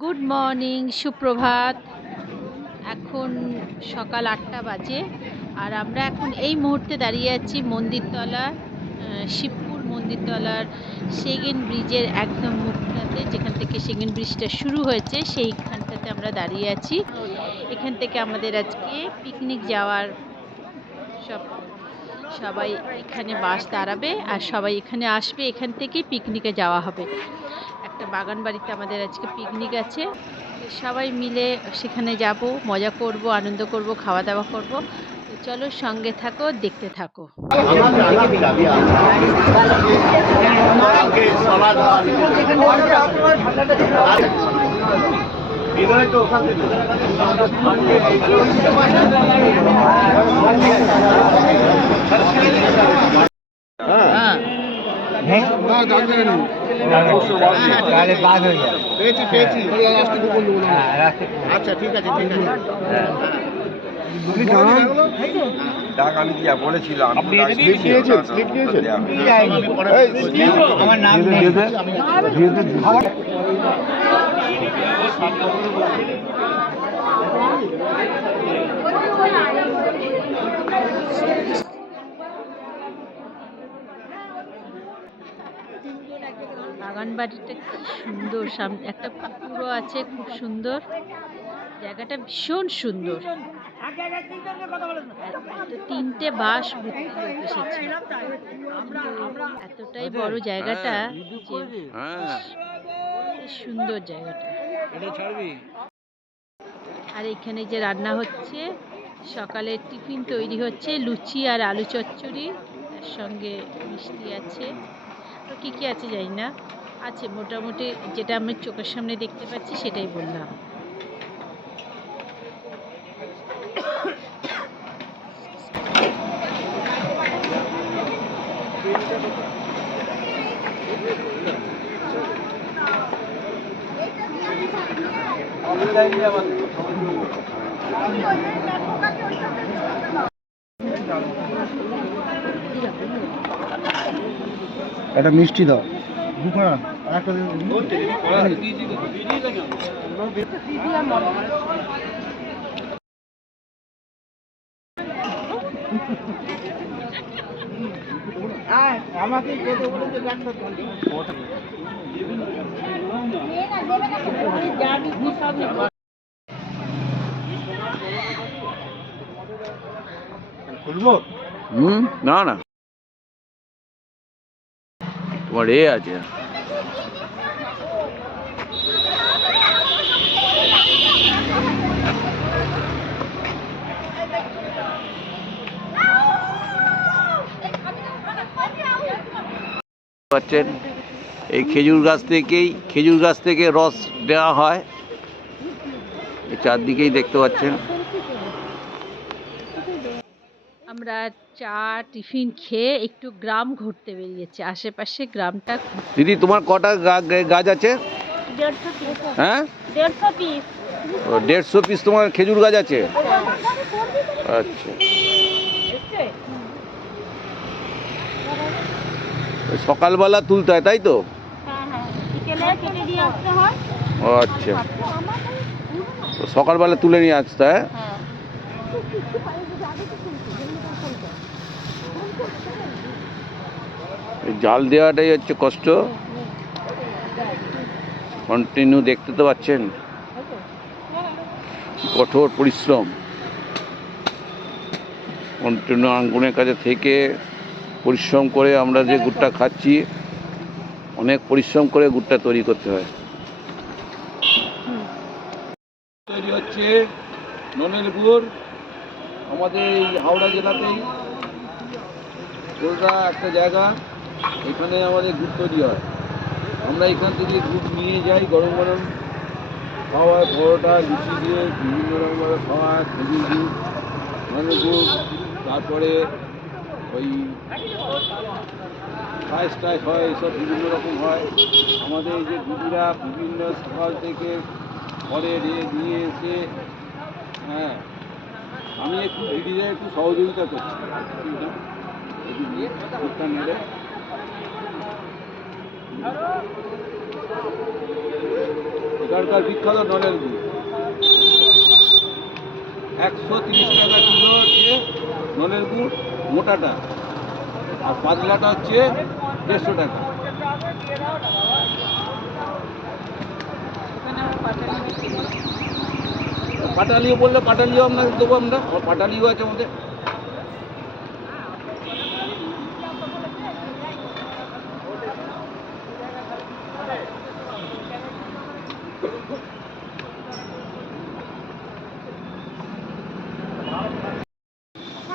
Good morning, সুপ্রভাত। এখন সকাল ৮টা বাজে। আর আমরা এখন এই মুহূর্তে দাঁড়িয়ে আছি মন্দিরতলার শিবপুর মন্দিরতলার সেকেন্ড ব্রিজের একদম মুখটাতে, যেখান থেকে সেকেন্ড ব্রিজটা শুরু হয়েছে সেইখানটাতে আমরা দাঁড়িয়ে আছি। এখান থেকে আমাদের আজকে পিকনিক যাওয়ার সব সবাই এখানে বাস দাঁড়াবে আর সবাই এখানে আসবে, এখান থেকেই পিকনিকে যাওয়া হবে। একটা বাগান বাড়িতে আমাদের আজকে পিকনিক আছে, তো সবাই মিলে সেখানে যাব, মজা করব, আনন্দ করব, খাওয়া দাওয়া করব। তো চলো, সঙ্গে থাকো, দেখতে থাকো। আচ্ছা, ঠিক আছে, ঠিক আছে। আমি কি বলেছিলাম আমার নাম বাগান বাড়িটা কি সুন্দর, সামনে একটা পুকুরও আছে, খুব সুন্দর জায়গাটা, ভীষণ সুন্দর। তো 3টে বাস ভর্তি লোক এসেছে, এতটাই বড় জায়গাটা যে বেশ সুন্দর জায়গাটা। আর এখানে যে রান্না হচ্ছে, সকালের টিফিন তৈরি হচ্ছে, লুচি আর আলু চচ্চড়ি, তার সঙ্গে মিষ্টি আছে, আর কি কি আছে জানি না, আছে মোটামুটি যেটা আমি চোখের সামনে দেখতে পাচ্ছি সেটাই বললাম। একটা মিষ্টি দাও। আমাকে খুলবো? না না, তোমার এ আছে। পাচ্ছেন, এই খেজুর গাছ থেকে রস দেওয়া হয়, এই চারদিকেই দেখতে পাচ্ছেন। আমরা চা টিফিন খেয়ে একটু গ্রাম ঘুরতে বেরিয়েছি, আশেপাশে গ্রামটা। দিদি, তোমার কটা গাছ আছে? 150 পিস। হ্যাঁ, 150 পিস। 150 পিস তোমার খেজুর গাছ আছে? আচ্ছা, সকালবেলা তুলতে হয় তাই তো? বিকেলে কেটে দিয়ে আসতে হয়। ও আচ্ছা, তো সকালবেলা তুলে নিয়ে আসতে হয়। এই জাল দেওয়াটাই হচ্ছে কষ্ট, কন্টিনিউ দেখতে তো পাচ্ছেন, কঠোর পরিশ্রম, কন্টিনিউ আঙ্গুনের কাছে থেকে পরিশ্রম করে আমরা যে গুড়টা খাচ্ছি, অনেক পরিশ্রম করে গুড়টা তৈরি করতে হয়। তৈরি হচ্ছে নলের গুড় আমাদের এই হাওড়া জেলাতেই, কলকাতা একটা জায়গা, এখানে আমাদের গুড় তৈরি হয়। আমরা এখান থেকে গুড় নিয়ে যাই, গরম গরম খাওয়া হয়, পরোটা লুচি দিয়ে বিভিন্ন রকমভাবে খাওয়া হয়, খেজুর গুড়, নলের গুড়, তারপরে ওই পায়েস টায়েস হয়, এইসব বিভিন্ন রকম হয়। আমাদের এই যে দিদিরা বিভিন্ন সকাল থেকে ঘরে নিয়ে এসে, হ্যাঁ, আমি একটু দিদিরা একটু সহযোগিতা করছি, দুধটা নেড়ে এখানকার বিখ্যাত নলের গুড় 130 টাকা কিলো হচ্ছে নলের গুড় মোটাটা, আর পাতলাটা হচ্ছে 150 টাকা। পাটালিও বললে পাটালিও আপনাকে দেবো আমরা, পাটালিও আছে আমাদের।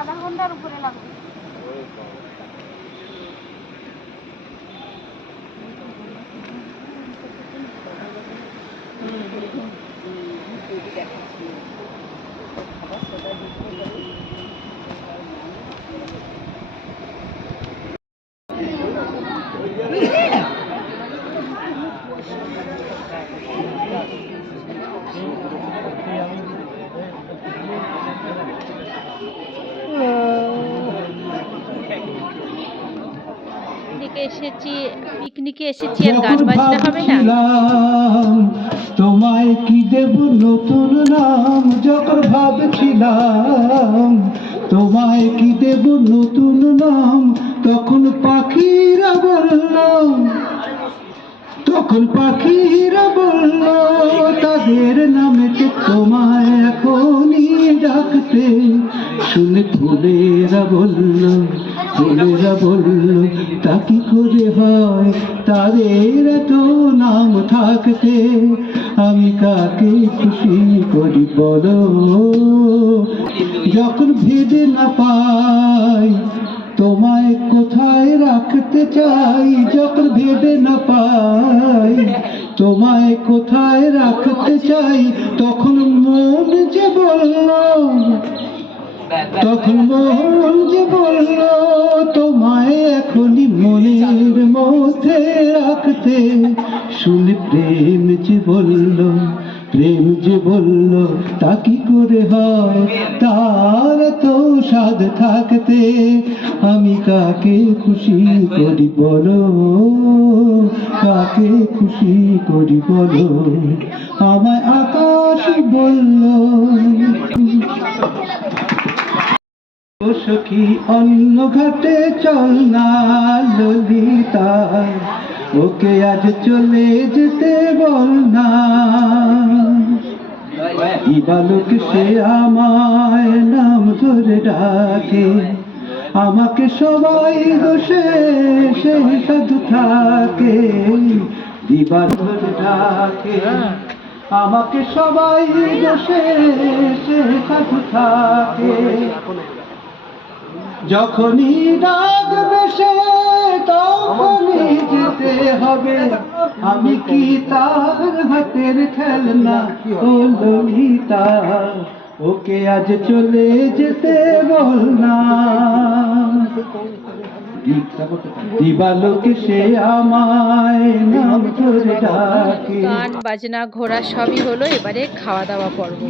আধা ঘন্টার উপরে লাগবে। পিকনিকে এসেছি আর গান বাজনা হবে না? তোমায় কি দেব নতুন নাম, যখন ভাবছিলাম তোমায় কি দেব নতুন নাম, তখন পাখিরা বলল, তাদের নামেতে তোমায় এখনই ডাকতে। শুনে ফুলেরা বলল, তা কি করে হয় তাদের এত নাম থাকতে। আমি কাকে খুশি করি বলো, যখন ভেবে না পাই তোমায় কোথায় রাখতে চাই, যখন ভেবে না পাই তোমায় কোথায় রাখতে চাই, তখন মন যে বলল, তোমায় এখনই মনের মধ্যে রাখতে। শুনে প্রেম যে বলল, তা কি করে হয় তার তো স্বাদ থাকতে। আমি কাকে খুশি করি বলো, কাকে খুশি করি বলো, আমায় আকাশ বলল। ও সখী অন্য ঘাটে চল না ললিতা, ওকে আজ চলে যেতে বল না। কি বালক সে আমায় নাম ধরে ডাকে, আমাকে সবাই দোষে সে সাধু থাকে। দিবার ধরে ডাকে, আমাকে সবাই দোষে সে সাধু থাকে। যখনই ডাকবে সে তখনই যেতে হবে, আমি কি তার হাতের খেলনা ও ললিতা, ওকে আজ চলে যেতে বল না। দিবালোকে সে আমায় নাম ধরে ডাকে। গান বাজনা ঘোরা সবই হলো, এবারে খাওয়া দাওয়া পর্ব।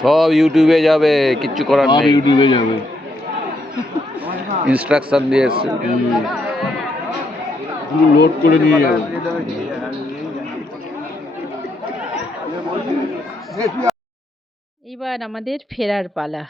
সব ইউটিউবে যাবে, কিচ্ছু করার নেই। ইউটিউবে যাবে, ইনস্ট্রাকশন দিয়ে এসছে। লোড করে নিয়ে যাবে। এবার আমাদের ফেরার পালা।